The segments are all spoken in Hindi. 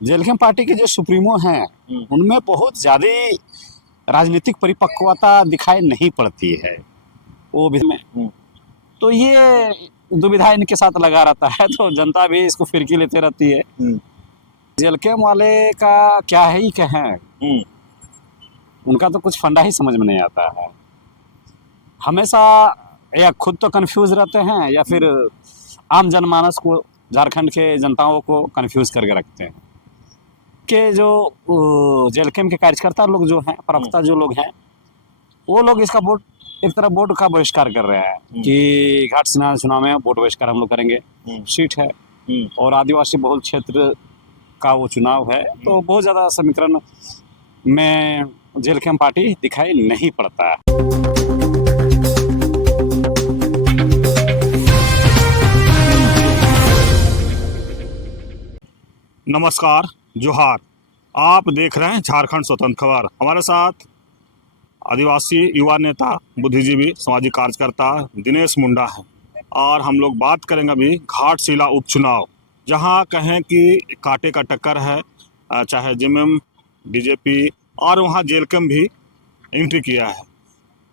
जेलखेम पार्टी के जो सुप्रीमो हैं उनमें बहुत ज्यादा राजनीतिक परिपक्वता दिखाई नहीं पड़ती है वो भी में। तो ये दुविधा इनके साथ लगा रहता है, तो जनता भी इसको फिरकी लेते रहती है। जेलखेम वाले का क्या है ही कहें, उनका तो कुछ फंडा ही समझ में नहीं आता है। हमेशा या खुद तो कंफ्यूज रहते हैं या फिर आम जनमानस को, झारखंड के जनताओं को कंफ्यूज करके रखते हैं कि जो जेलखेम के कार्यकर्ता लोग जो हैं, प्रवक्ता जो लोग हैं, वो लोग इसका वोट एक तरह वोट का बहिष्कार कर रहे हैं कि घाटशिला चुनाव में वोट बहिष्कार हम लोग करेंगे। सीट है और आदिवासी बहुल क्षेत्र का वो चुनाव है, तो बहुत ज़्यादा समीकरण में जेलखेम पार्टी दिखाई नहीं पड़ता है। नमस्कार, जोहार। आप देख रहे हैं झारखंड स्वतंत्र खबर। हमारे साथ आदिवासी युवा नेता, बुद्धिजीवी, सामाजिक कार्यकर्ता दिनेश मुंडा हैं और हम लोग बात करेंगे अभी घाटशिला उपचुनाव, जहां कहें कि कांटे का टक्कर है। चाहे जेएमएम, बीजेपी और वहां जेलखेम भी एंट्री किया है।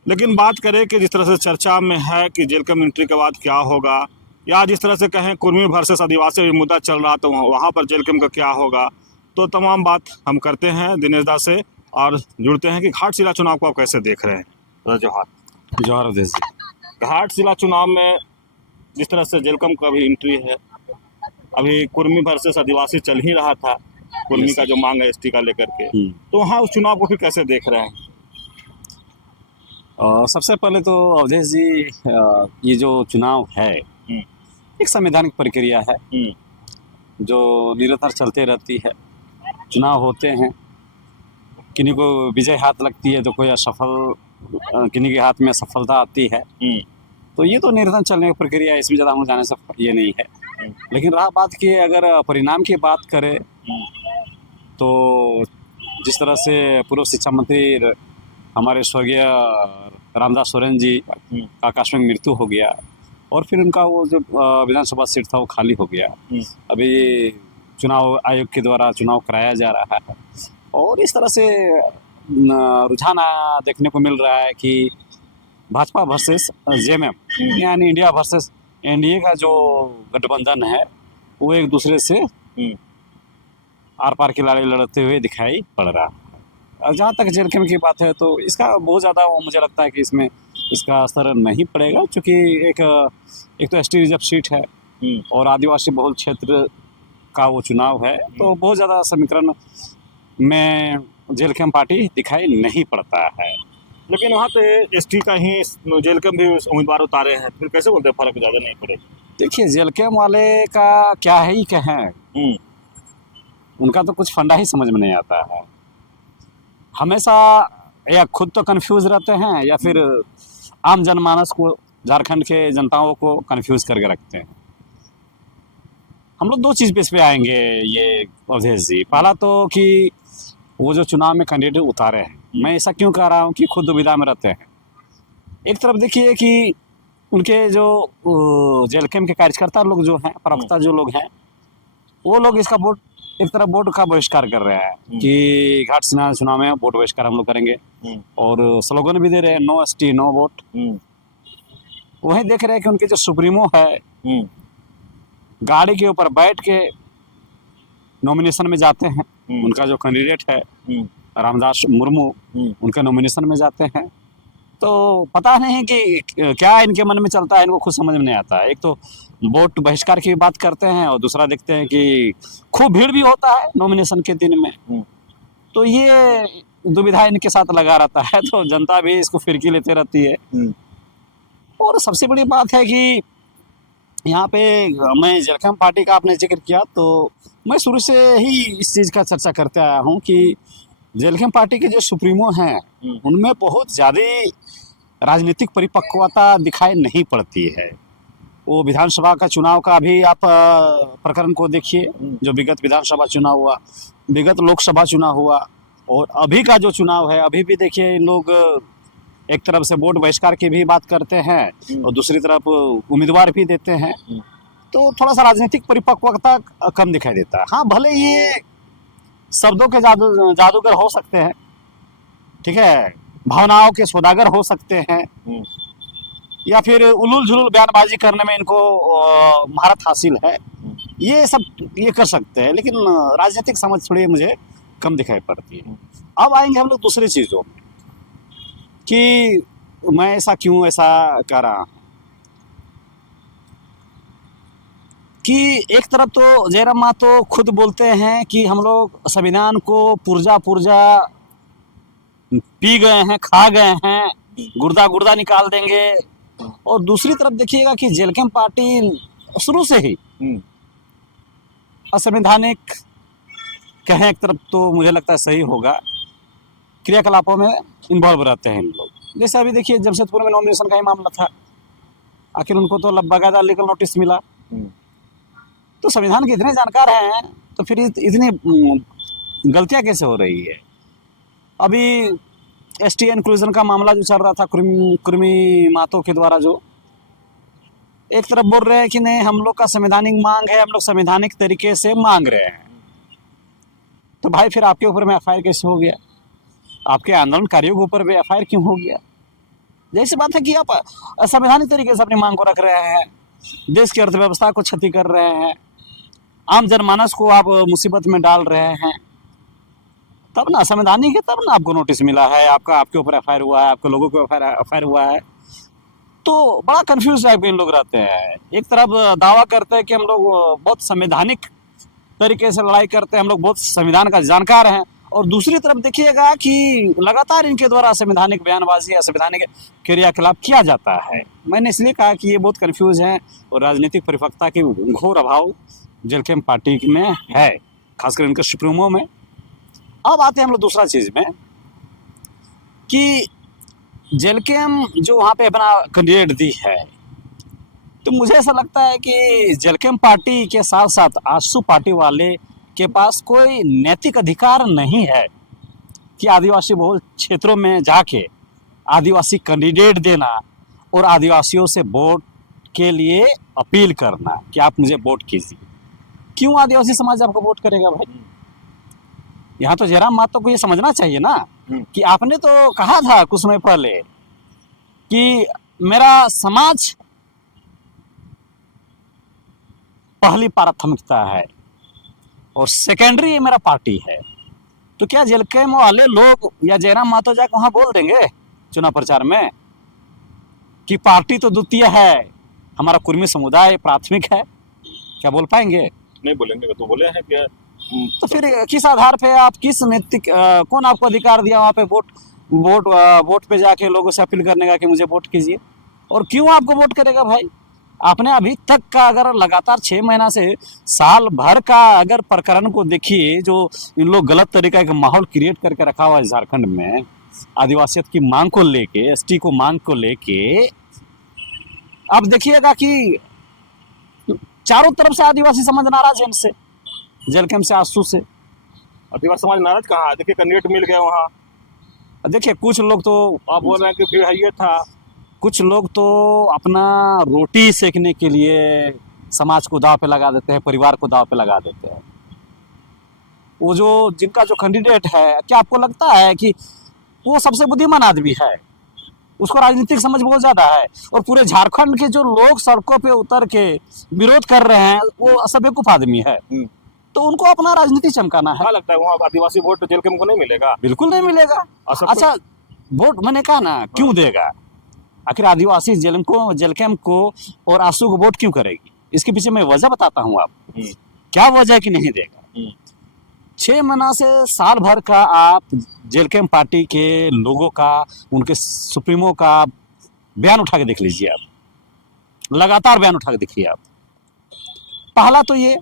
लेकिन बात करें कि जिस तरह से चर्चा में है कि जेलखेम एंट्री के बाद क्या होगा, या जिस तरह से कहें कुर्मी वर्सेस आदिवासी मुद्दा चल रहा, तो वहाँ पर जेलखेम का क्या होगा, तो तमाम बात हम करते हैं दिनेश दा से और जुड़ते हैं कि घाटशिला चुनाव को आप कैसे देख रहे हैं। जोहार। जोहार देश जी। घाटशिला चुनाव में जिस तरह से जेलखेम का भी एंट्री है, अभी कुर्मी वर्सेस आदिवासी चल ही रहा था, कुर्मी का जो मांग है एसटी का लेकर के, तो वहाँ उस चुनाव को फिर कैसे देख रहे हैं? सबसे पहले तो अवधेश जी, ये जो चुनाव है एक संवैधानिक प्रक्रिया है जो निरंतर चलते रहती है। चुनाव होते हैं, किन्हीं को विजय हाथ लगती है तो कोई असफल, किन्हीं के हाथ में सफलता आती है। तो ये तो निरंतर चलने की प्रक्रिया है, इसमें ज़्यादा हम जाने से ये नहीं है। लेकिन रहा बात की अगर परिणाम की बात करें तो जिस तरह से पूर्व शिक्षा मंत्री हमारे स्वर्गीय रामदास सोरेन जी का आकस्मिक मृत्यु हो गया और फिर उनका वो जो विधानसभा सीट था वो खाली हो गया। अभी चुनाव आयोग के द्वारा चुनाव कराया जा रहा है और इस तरह से रुझान देखने को मिल रहा है कि भाजपा वर्सेस जेएमएम यानी इंडिया वर्सेस एनडीए का जो गठबंधन है वो एक दूसरे से आर पार की लड़ाई लड़ते हुए दिखाई पड़ रहा है। और जहाँ तक जेलखेम की बात है तो इसका बहुत ज़्यादा मुझे लगता है कि इसमें इसका असर नहीं पड़ेगा, क्योंकि एक तो एसटी रिजर्व सीट है और आदिवासी बहुल क्षेत्र का वो चुनाव है, तो बहुत ज़्यादा समीकरण में जेलखेम पार्टी दिखाई नहीं पड़ता है। लेकिन वहाँ पे एसटी का ही जेलखेम भी उम्मीदवार उतारे हैं, फिर कैसे बोलते हैं फर्क ज़्यादा नहीं पड़ेगा? देखिए, जेलखेम वाले का क्या है ही कहें, उनका तो कुछ फंडा ही समझ में नहीं आता है। हमेशा या खुद तो कंफ्यूज रहते हैं या फिर आम जनमानस को, झारखंड के जनताओं को कंफ्यूज करके रखते हैं। हम लोग दो चीज़ पे इस पे आएंगे ये अवधेश जी। पहला तो कि वो जो चुनाव में कैंडिडेट उतारे हैं, मैं ऐसा क्यों कह रहा हूँ कि खुद दुविधा में रहते हैं। एक तरफ देखिए कि उनके जो जेलखेम के कार्यकर्ता लोग जो हैं, प्रवक्ता जो लोग हैं, वो लोग इसका वोट एक तरह वोट का बहिष्कार कर रहे हैं कि घाटशिला चुनाव में वोट बहिष्कार हम लोग करेंगे और स्लोगन भी दे रहे हैं, नो एसटी नो वोट। वहीं देख रहे हैं कि उनके जो सुप्रीमो है गाड़ी के ऊपर बैठ के नॉमिनेशन में जाते हैं। उनका जो कैंडिडेट है रामदास मुर्मू, उनके नॉमिनेशन में जाते हैं। तो पता नहीं कि क्या इनके मन में चलता है, इनको खुद समझ में नहीं आता है। एक तो वोट बहिष्कार की बात करते हैं और दूसरा देखते हैं कि खूब भीड़ भी होता है नॉमिनेशन के दिन में। तो ये दुविधा इनके साथ लगा रहता है, तो जनता भी इसको फिरकी लेते रहती है। और सबसे बड़ी बात है कि यहाँ पे मैं जेलखेम पार्टी का आपने जिक्र किया, तो मैं शुरू से ही इस चीज़ का चर्चा करते आया हूँ कि जेलखेम पार्टी के जो सुप्रीमो हैं उनमें बहुत ज़्यादा राजनीतिक परिपक्वता दिखाई नहीं पड़ती है। वो विधानसभा का चुनाव का अभी आप प्रकरण को देखिए, जो विगत विधानसभा चुनाव हुआ, विगत लोकसभा चुनाव हुआ और अभी का जो चुनाव है, अभी भी देखिए इन लोग एक तरफ से वोट बहिष्कार की भी बात करते हैं और दूसरी तरफ उम्मीदवार भी देते हैं। तो थोड़ा सा राजनीतिक परिपक्वता कम दिखाई देता है। हाँ, भले ये शब्दों के जादूगर हो सकते हैं, ठीक है, भावनाओं के सौदागर हो सकते हैं, या फिर उलूल जुलूल बयानबाजी करने में इनको महारत हासिल है, ये सब ये कर सकते हैं, लेकिन राजनीतिक समझ थोड़ी मुझे कम दिखाई पड़ती है। अब आएंगे हम लोग दूसरी चीज़ों में कि मैं ऐसा कह रहा हूँ कि एक तरफ तो जयराम मातो खुद बोलते हैं कि हम लोग संविधान को पुर्जा पी गए हैं, खा गए हैं, गुर्दा निकाल देंगे, और दूसरी तरफ देखिएगा कि जेलकेम पार्टी शुरू से ही असंवैधानिक कहें एक तरफ तो मुझे लगता है सही होगा, क्रियाकलापों में इन्वॉल्व रहते हैं इन लोग। जैसे अभी देखिए जमशेदपुर में नॉमिनेशन का ही मामला था, आखिर उनको तो बाकायदा लीगल नोटिस मिला। तो संविधान के इतने जानकार हैं तो फिर इतनी गलतियां कैसे हो रही है। अभी एसटी इंक्लूजन का मामला जो चल रहा था कुर्मी मातो के द्वारा, जो एक तरफ बोल रहे हैं कि नहीं हम लोग का संवैधानिक मांग है, हम लोग संवैधानिक तरीके से मांग रहे हैं, तो भाई फिर आपके ऊपर में एफआईआर कैसे हो गया? आपके आंदोलनकारियों के ऊपर भी एफआईआर क्यों हो गया? जैसी बात है कि आप असंवैधानिक तरीके से अपनी मांग को रख रहे हैं, देश की अर्थव्यवस्था को क्षति कर रहे हैं, आम जनमानस को आप मुसीबत में डाल रहे हैं, तब ना संवैधानिक है, तब ना आपको नोटिस मिला है, आपके ऊपर एफआईआर हुआ है, आपके लोगों को एफआईआर हुआ है। तो बड़ा कंफ्यूज टाइप के इन लोग रहते हैं। एक तरफ दावा करते हैं कि हम लोग बहुत संवैधानिक तरीके से लड़ाई करते हैं, हम लोग बहुत संविधान का जानकार हैं, और दूसरी तरफ देखिएगा कि लगातार इनके द्वारा संवैधानिक बयानबाजी या संवैधानिक क्रियाकलाप किया जाता है। मैंने इसलिए कहा कि ये बहुत कंफ्यूज हैं और राजनीतिक परिपक्वता की घोर अभाव जेलकेम पार्टी में है, खासकर इनके सुप्रीमो में। अब आते हैं हम लोग दूसरा चीज़ में कि जेलकेम जो वहाँ पे अपना कैंडिडेट दी है, तो मुझे ऐसा लगता है कि जेलकेम पार्टी के साथ साथ आजसू पार्टी वाले के पास कोई नैतिक अधिकार नहीं है कि आदिवासी बहुल क्षेत्रों में जाके आदिवासी कैंडिडेट देना और आदिवासियों से वोट के लिए अपील करना कि आप मुझे वोट कीजिए। क्यों आदिवासी समाज आपको वोट करेगा भाई? यहाँ तो जयराम मातो को ये समझना चाहिए ना कि आपने तो कहा था कुछ समय पहले कि मेरा समाज पहली प्राथमिकता है और सेकेंडरी मेरा पार्टी है। तो क्या जेलकेम वाले लोग या जयराम मातो जाकर वहां बोल देंगे चुनाव प्रचार में कि पार्टी तो द्वितीय है, हमारा कुर्मी समुदाय प्राथमिक है? क्या बोल पाएंगे? नहीं बोलेंगे। तो बोले हैं क्या? तो फिर किस आधार पे आप किस नैतिक कौन आपको अधिकार दिया वहाँ पे वोट पे जाके लोगों से अपील करने का कि मुझे वोट कीजिए? और क्यों आपको वोट करेगा भाई? आपने अभी तक का अगर लगातार 6 महीना से साल भर का अगर प्रकरण को देखिए, जो इन लोग गलत तरीका का माहौल क्रिएट करके रखा हुआ है झारखंड में आदिवासियत की मांग को लेके, एसटी को मांग को लेके, अब देखिएगा कि चारों तरफ से आदिवासी समाज नाराज है इनसे, जेलकेम से, आजसू से। आदिवासी समाज नाराज कहाँ है? देखिए कैंडिडेट मिल गया वहाँ। देखिए कुछ लोग तो आप बोल रहे हैं कि फिर ये था, कुछ लोग तो अपना रोटी सेकने के लिए समाज को दांव पे लगा देते हैं, परिवार को दांव पे लगा देते हैं। वो जो जिनका जो कैंडिडेट है, क्या आपको लगता है कि वो सबसे बुद्धिमान आदमी है? उसको राजनीतिक समझ बहुत ज्यादा है, और पूरे झारखंड के जो लोग सड़कों पे उतर के विरोध कर रहे हैं वो बेवकूफ आदमी है। तो उनको अपना राजनीति चमकाना है। क्या लगता है वहाँ आदिवासी वोट जेलकेम को नहीं मिलेगा? बिल्कुल नहीं मिलेगा। अच्छा वोट मैंने कहा ना क्यों देगा? आखिर आदिवासी जेलकेम को और आजसू को वोट क्यों करेगी? इसके पीछे मैं वजह बताता हूँ आपको क्या वजह है कि नहीं देगा। 6 महीना से साल भर का आप जेलकेम पार्टी के लोगों का, उनके सुप्रीमो का बयान उठा के देख लीजिए, आप लगातार बयान उठा के देखिए आप। पहला तो ये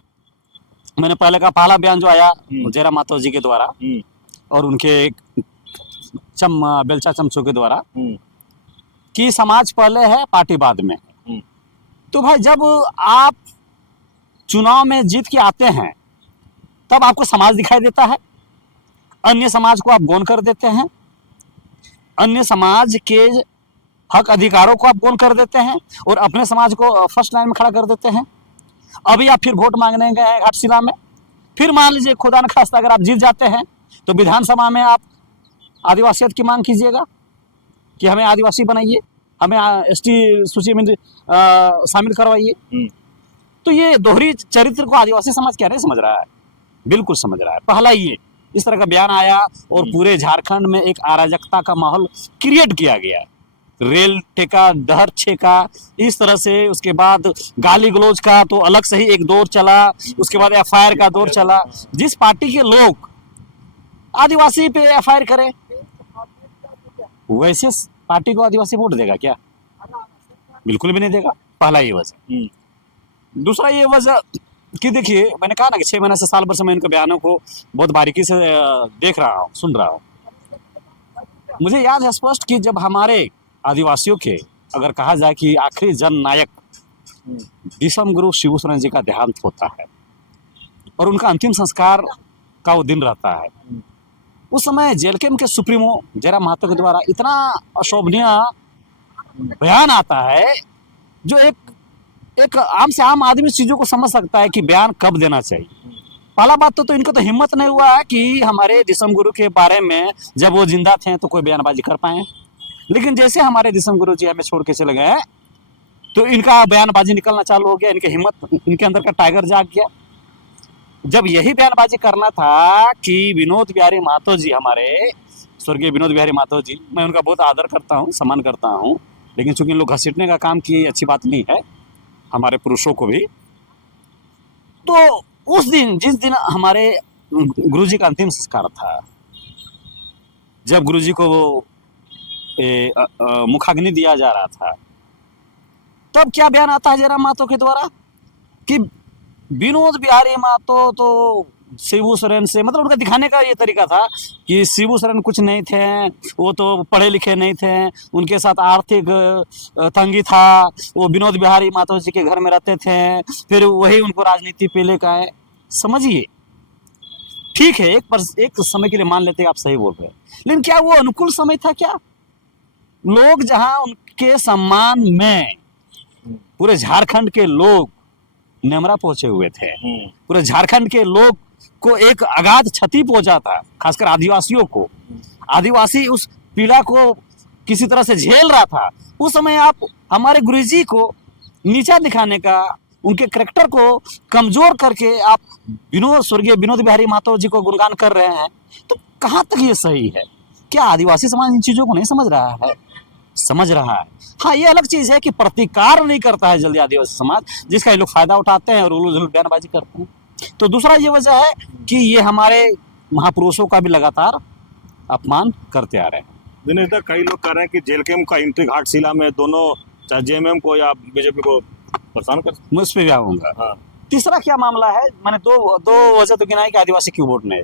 मैंने पहले का पहला बयान जो आया जयराम मातो जी के द्वारा और उनके बेलचा चमचों के द्वारा कि समाज पहले है पार्टी बाद में। तो भाई जब आप चुनाव में जीत के आते हैं तब आपको समाज दिखाई देता है, अन्य समाज को आप गौण कर देते हैं, अन्य समाज के हक अधिकारों को आप गौण कर देते हैं और अपने समाज को फर्स्ट लाइन में खड़ा कर देते हैं। अभी आप फिर वोट मांगने गए हैं घाटशिला में, फिर मान लीजिए खुदा न खास्ता अगर आप जीत जाते हैं तो विधानसभा में आप आदिवासियत की मांग कीजिएगा कि हमें आदिवासी बनाइए, हमें एसटी सूची में शामिल करवाइए। तो ये दोहरी चरित्र को आदिवासी समाज क्या नहीं समझ रहा है, बिल्कुल समझ रहा है। पहला ये इस तरह का बयान आया और पूरे झारखंड में एक अराजकता का माहौल क्रिएट किया गया, रेल टेका, डहर छेका, इस तरह से। उसके बाद गाली गलौज का तो अलग से ही एक दौर चला, उसके बाद एफआईआर का दौर चला। जिस पार्टी के लोग आदिवासी पे एफआईआर करे, वैसे पार्टी को आदिवासी वोट देगा क्या? बिल्कुल भी नहीं देगा। पहला ये वजह। दूसरा ये वजह कि देखिए, मैंने कहा ना कि 6 महीने से साल भर से मैं इनके बयानों को बहुत बारीकी से देख रहा हूँ, सुन रहा हूँ। मुझे याद है स्पष्ट कि जब हमारे आदिवासियों के अगर कहा जाए कि आखिरी जन नायक दिसम गुरु शिबू सोरेन जी का देहांत होता है और उनका अंतिम संस्कार का वो दिन रहता है, उस समय जेलकेम के सुप्रीमो जयराम महतो के द्वारा इतना अशोभनीय बयान आता है जो एक आम से आम आदमी चीजों को समझ सकता है कि बयान कब देना चाहिए। पहला बात तो इनको तो हिम्मत नहीं हुआ है कि हमारे दिसम गुरु के बारे में जब वो जिंदा थे तो कोई बयानबाजी कर पाए। लेकिन जैसे हमारे दिसम गुरु जी हमें छोड़ के चले गए तो इनका बयानबाजी निकलना चालू हो गया, इनके हिम्मत, इनके अंदर का टाइगर जाग गया। जब यही बयानबाजी करना था कि विनोद बिहारी महतो जी, हमारे स्वर्गीय विनोद बिहारी महतो जी, मैं उनका बहुत आदर करता हूँ, सम्मान करता हूँ, लेकिन चूंकि इन लोग घसीटने का काम किए, अच्छी बात नहीं है हमारे पुरुषों को भी। तो उस दिन, जिस दिन हमारे गुरुजी का अंतिम संस्कार था, जब गुरुजी को मुखाग्नि दिया जा रहा था, तब क्या बयान आता है जयराम महतो के द्वारा कि विनोद बिहारी महतो तो शिबू सोरेन से, मतलब उनका दिखाने का ये तरीका था कि शिबू सोरेन कुछ नहीं थे, वो तो पढ़े लिखे नहीं थे, उनके साथ आर्थिक तंगी था, वो विनोद बिहारी महतो जी के घर में रहते थे, फिर वही उनको राजनीति पे लेकर आए। समझिए, ठीक है, एक समय के लिए मान लेते हैं आप सही बोल रहे हैं, लेकिन क्या वो अनुकूल समय था? क्या लोग जहां उनके सम्मान में पूरे झारखंड के लोग नेमरा पहुंचे हुए थे, पूरे झारखंड के लोग को एक अगाध क्षति पहुंचा था, खासकर आदिवासियों को। आदिवासी उस पीड़ा को किसी तरह से झेल रहा था। उस समय आप हमारे गुरुजी को नीचा दिखाने का, उनके करैक्टर को कमजोर करके आप स्वर्गीय विनोद बिहारी महतो जी को गुणगान कर रहे हैं, तो कहाँ तक ये सही है? क्या आदिवासी समाज इन चीजों को नहीं समझ रहा है? समझ रहा है। हाँ, ये अलग चीज है कि प्रतिकार नहीं करता है जल्दी आदिवासी समाज, जिसका ये लोग फायदा उठाते हैं और उलझुल बयानबाजी करते हैं। तो दूसरा ये वजह है कि ये हमारे महापुरुषों का भी लगातार अपमान करते आ रहे हैं। दिनेश दा, कई लोग कह रहे हैं कि जेलकेम का एंट्री घाटशिला में दोनों, चाहे जेएमएम को या बीजेपी को परेशान कर। मैं उस पर भी आऊंगा। हाँ। तीसरा क्या मामला है, मैंने दो वजह तो गिनाई कि आदिवासी क्यों वोट नहीं।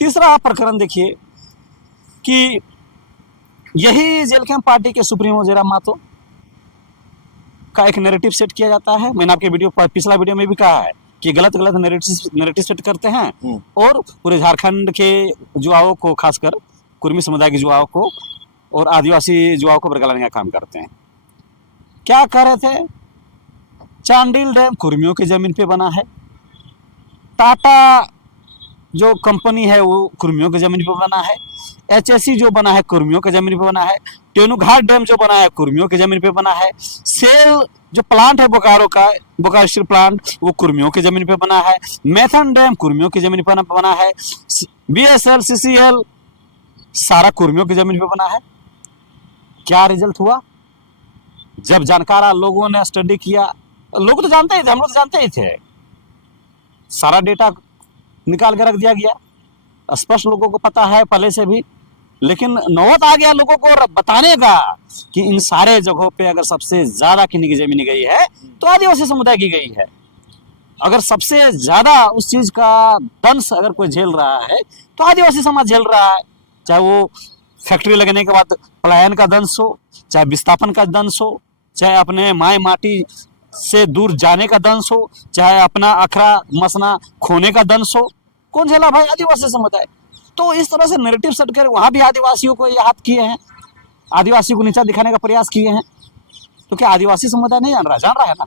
तीसरा प्रकरण देखिए कि यही जेलकेम पार्टी के सुप्रीमो जयराम महतो का एक नैरेटिव सेट किया जाता है। मैंने आपके पिछला वीडियो में भी कहा है कि गलत नैरेटिव सेट करते हैं और पूरे झारखंड के युवाओं को, खासकर कुर्मी समुदाय के युवाओं को और आदिवासी युवाओं को बरगलाने का काम करते हैं। क्या कर रहे थे? चांडिल डैम कुर्मियों की जमीन पे बना है, टाटा जो कंपनी है वो कुर्मियों की जमीन पे बना है, एचएससी जो बना है कुर्मियों के जमीन पे बना है, तेनुघाट डैम जो बना है कुर्मियों के जमीन पे बना है, सेल जो प्लांट है बोकारो स्टील प्लांट वो कुर्मियों के जमीन पे बना है, मैथन डैम कुर्मियों की जमीन पे बना है, बीएसएल सीसीएल सारा कुर्मियों की जमीन पे बना है। क्या रिजल्ट हुआ? जब जानकार लोगों ने स्टडी किया, लोग तो जानते ही थे, हम लोग तो जानते ही थे, सारा डेटा निकाल के रख दिया गया, स्पष्ट लोगों को पता है पहले से भी, लेकिन नौबत आ गया लोगों को बताने का कि इन सारे जगहों पे अगर सबसे ज्यादा किन्हीं की जमीन गई है तो आदिवासी समुदाय की गई है। अगर सबसे ज्यादा उस चीज का दंश अगर कोई झेल रहा है तो आदिवासी समाज झेल रहा है, चाहे वो फैक्ट्री लगने के बाद पलायन का दंश हो, चाहे विस्थापन का दंश हो, चाहे अपने माए माटी से दूर जाने का दंश हो, चाहे अपना अखरा मसना खोने का दंश हो। कौन झेला भाई? आदिवासी समुदाय। तो इस तरह से नैरेटिव सेट कर वहां भी आदिवासियों को याद किए हैं, आदिवासी को नीचा दिखाने का प्रयास किए हैं। तो क्या आदिवासी समुदाय नहीं जान रहा है ना?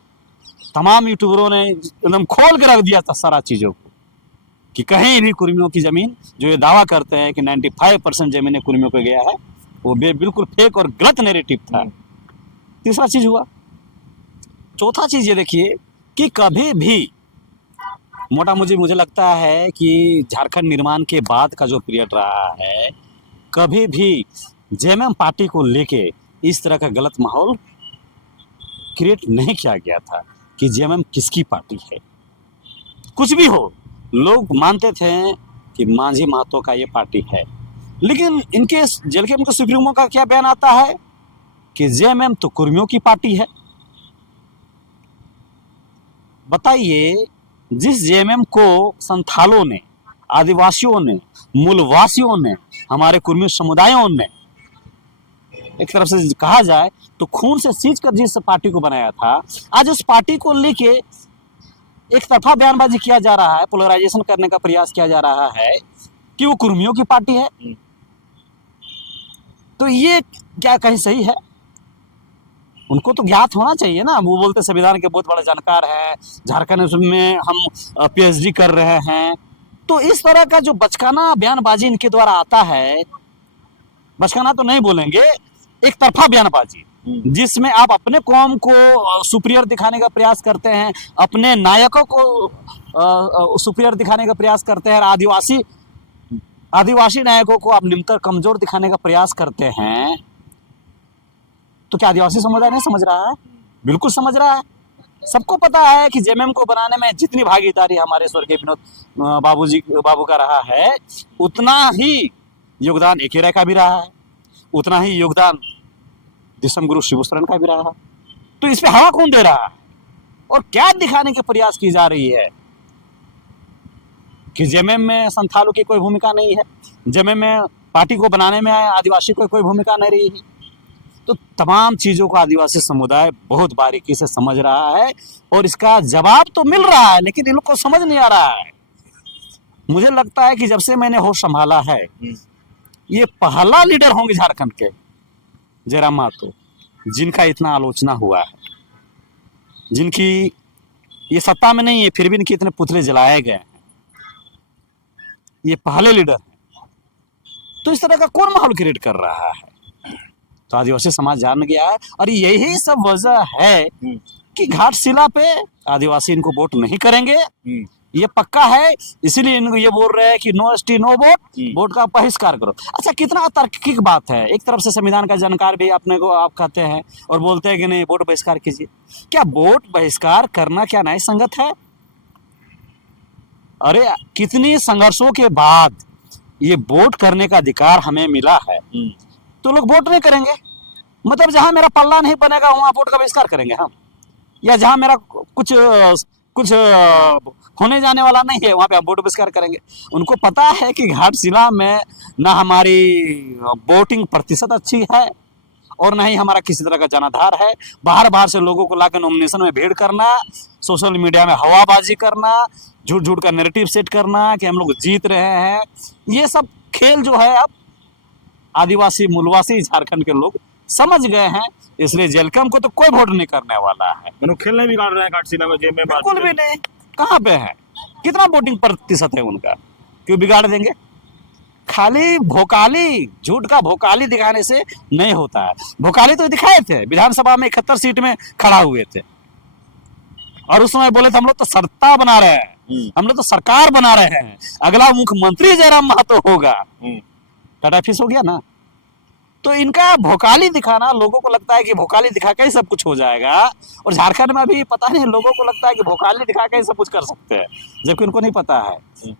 तमाम यूट्यूबरों ने एकदम खोल के रख दिया था सारा चीजों को। कि कहीं भी कुर्मियों की जमीन, जो ये दावा करते हैं कि 95% जमीनें कुर्मियों को गया है, वो बिल्कुल फेक और गलत नैरेटिव था। तीसरा चीज हुआ। चौथा चीज ये देखिए कि कभी भी मोटा मुझे लगता है कि झारखंड निर्माण के बाद का जो पीरियड रहा है, कभी भी जेएमएम पार्टी को लेके इस तरह का गलत माहौल क्रिएट नहीं किया गया था कि जेएमएम किसकी पार्टी है। कुछ भी हो, लोग मानते थे कि मांझी महतो का ये पार्टी है, लेकिन इनके जेल के उनके सुप्रीमो का क्या बयान आता है कि जेएमएम तो कुर्मियों की पार्टी है। बताइए, जिस जेएमएम को संथालों ने, आदिवासियों ने, मूलवासियों ने, हमारे कुर्मी समुदायों ने एक तरफ से कहा जाए तो खून से सींच कर जिस पार्टी को बनाया था, आज उस पार्टी को लेके एक तरफा बयानबाजी किया जा रहा है, पोलराइजेशन करने का प्रयास किया जा रहा है कि वो कुर्मियों की पार्टी है। तो ये क्या कहीं सही है? उनको तो ज्ञात होना चाहिए ना। वो बोलते संविधान के बहुत बड़े जानकार हैं, झारखंड में हम पीएचडी कर रहे हैं। तो इस तरह का जो बचकाना बयानबाजी इनके द्वारा आता है, बचकाना तो नहीं बोलेंगे, एक तरफा बयानबाजी, जिसमें आप अपने कौम को सुपीरियर दिखाने का प्रयास करते हैं, अपने नायकों को सुपीरियर दिखाने का प्रयास करते हैं, आदिवासी नायकों को आप निम्नतर कमजोर दिखाने का प्रयास करते हैं। तो क्या आदिवासी समुदाय नहीं समझ रहा है? बिल्कुल समझ रहा है। सबको पता है कि जेएमएम को बनाने में जितनी भागीदारी हमारे स्वर्गीय विनोद बाबू का रहा है, उतना ही योगदान एके राय का भी रहा है, उतना ही योगदान दिसम गुरु शिबू सोरेन का भी रहा है। तो इस पे हवा कौन दे रहा है और क्या दिखाने के प्रयास की जा रही है कि जेएमएम में संथालों की कोई भूमिका नहीं है, जेएमएम में पार्टी को बनाने में आदिवासी को कोई भूमिका नहीं रही है। तो तमाम चीजों को आदिवासी समुदाय बहुत बारीकी से समझ रहा है और इसका जवाब तो मिल रहा है, लेकिन इन लोग को समझ नहीं आ रहा है। मुझे लगता है कि जब से मैंने होश संभाला है, ये पहला लीडर होंगे झारखंड के, जयराम महतो, जिनका इतना आलोचना हुआ है, जिनकी ये सत्ता में नहीं है फिर भी इनके इतने पुतले जलाए गए हैं। ये पहले लीडर हैं। तो इस तरह का कौन माहौल क्रिएट कर रहा है? तो आदिवासी समाज जान गया है और यही सब वजह है कि घाटशिला पे आदिवासी इनको वोट नहीं करेंगे, ये पक्का है। इसीलिए इनको ये बोल रहे हैं कि no ST no vote, vote का बहिष्कार करो। अच्छा, कितना तार्किक बात है। एक तरफ से संविधान का जानकार भी अपने को आप कहते हैं और बोलते हैं कि नहीं वोट बहिष्कार कीजिए। क्या वोट बहिष्कार करना क्या न्याय संगत है? अरे कितनी संघर्षों के बाद ये वोट करने का अधिकार हमें मिला है, तो लोग वोट नहीं करेंगे। मतलब जहां मेरा पल्ला नहीं बनेगा वहां वोट का बहिष्कार करेंगे हम, या जहां मेरा कुछ होने जाने वाला नहीं है वहां पे हम वोट बहिष्कार करेंगे। उनको पता है कि घाटशिला में ना हमारी वोटिंग प्रतिशत अच्छी है और ना ही हमारा किसी तरह का जनाधार है। बाहर से लोगों को लाकर नॉमिनेशन में भीड़ करना, सोशल मीडिया में हवाबाजी करना, झूठ का नैरेटिव सेट करना कि हम लोग जीत रहे हैं, ये सब खेल जो है अब आदिवासी मूलवासी झारखंड के लोग समझ गए हैं। इसलिए जेलकम को तो कोई वोट नहीं करने वाला है। खेल नहीं बिगाड़ रहे हैं घाटशिला में, जेएमएम बिल्कुल भी नहीं। कहाँ पे है? कितना वोटिंग प्रतिशत है उनका? क्यों बिगाड़ देंगे? खाली भोकाली, झूठ का भोकाली दिखाने से नहीं होता है। भोकाली तो दिखाए थे, विधानसभा में 71 सीट में खड़ा हुए थे और उस समय बोले थे हम लोग तो सत्ता बना रहे हैं, हम लोग तो सरकार बना रहे हैं, अगला मुख्यमंत्री जयराम महतो होगा। टाटा फिश हो गया ना। तो इनका भोकाली दिखाना, लोगों को लगता है कि भोकाली दिखा के ही सब कुछ हो जाएगा। और झारखंड में भी पता नहीं, लोगों को लगता है कि भोकाली दिखा के ही सब कुछ कर सकते हैं, जबकि उनको नहीं पता है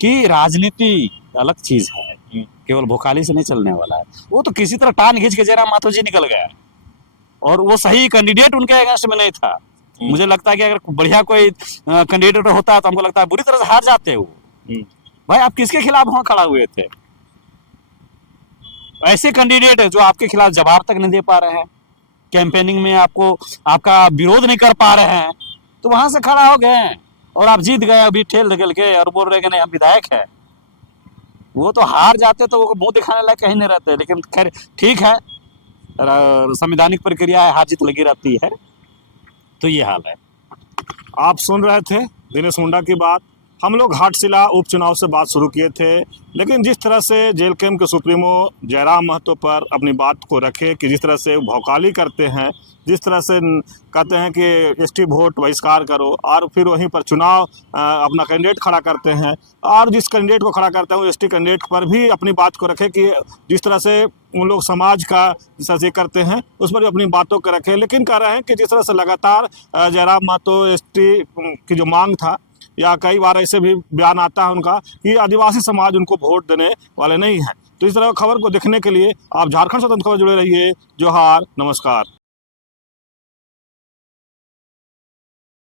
कि राजनीति अलग चीज है, केवल भोकाली से नहीं चलने वाला है। वो तो किसी तरह टान खींच के जयराम महतो जी निकल गया और वो सही कैंडिडेट उनके अगेंस्ट में नहीं था। मुझे लगता है कि अगर बढ़िया कोई कैंडिडेट होता तो हमको लगता है बुरी तरह से हार जाते वो। भाई आप किसके खिलाफ वहां खड़ा हुए थे? ऐसे कैंडिडेट है जो आपके खिलाफ जवाब तक नहीं दे पा रहे हैं, कैंपेनिंग में आपका विरोध नहीं कर पा रहे हैं, तो वहां से खड़ा हो गए और आप जीत गए अभी ठेल ढकेल के और बोल रहे हैं कि नहीं हम विधायक है। वो तो हार जाते तो वो मुंह दिखाने लायक कहीं नहीं रहते। लेकिन खैर ठीक है, संवैधानिक प्रक्रिया है, हार जीत लगी रहती है। तो ये हाल है। आप सुन रहे थे दिनेश मुंडा की बात। हम लोग घाटशिला उपचुनाव से बात शुरू किए थे, लेकिन जिस तरह से जेल कैंप के सुप्रीमो जयराम महतो पर अपनी बात को रखे कि जिस तरह से भौकाली करते हैं, जिस तरह से कहते हैं कि एसटी वोट बहिष्कार करो और फिर वहीं पर चुनाव अपना कैंडिडेट खड़ा करते हैं, और जिस कैंडिडेट को खड़ा करते हैं वो एसटी कैंडिडेट पर भी अपनी बात को रखे कि जिस तरह से उन लोग समाज का जिस तरह से करते हैं उस पर भी अपनी बातों को रखें। लेकिन कह रहे हैं कि जिस तरह से लगातार जयराम महतो एसटी की जो मांग था, या कई बार ऐसे भी बयान आता है उनका कि आदिवासी समाज उनको वोट देने वाले नहीं है। तो इस तरह खबर को देखने के लिए आप झारखंड स्वतंत्र खबर जुड़े रहिए। जोहार, नमस्कार।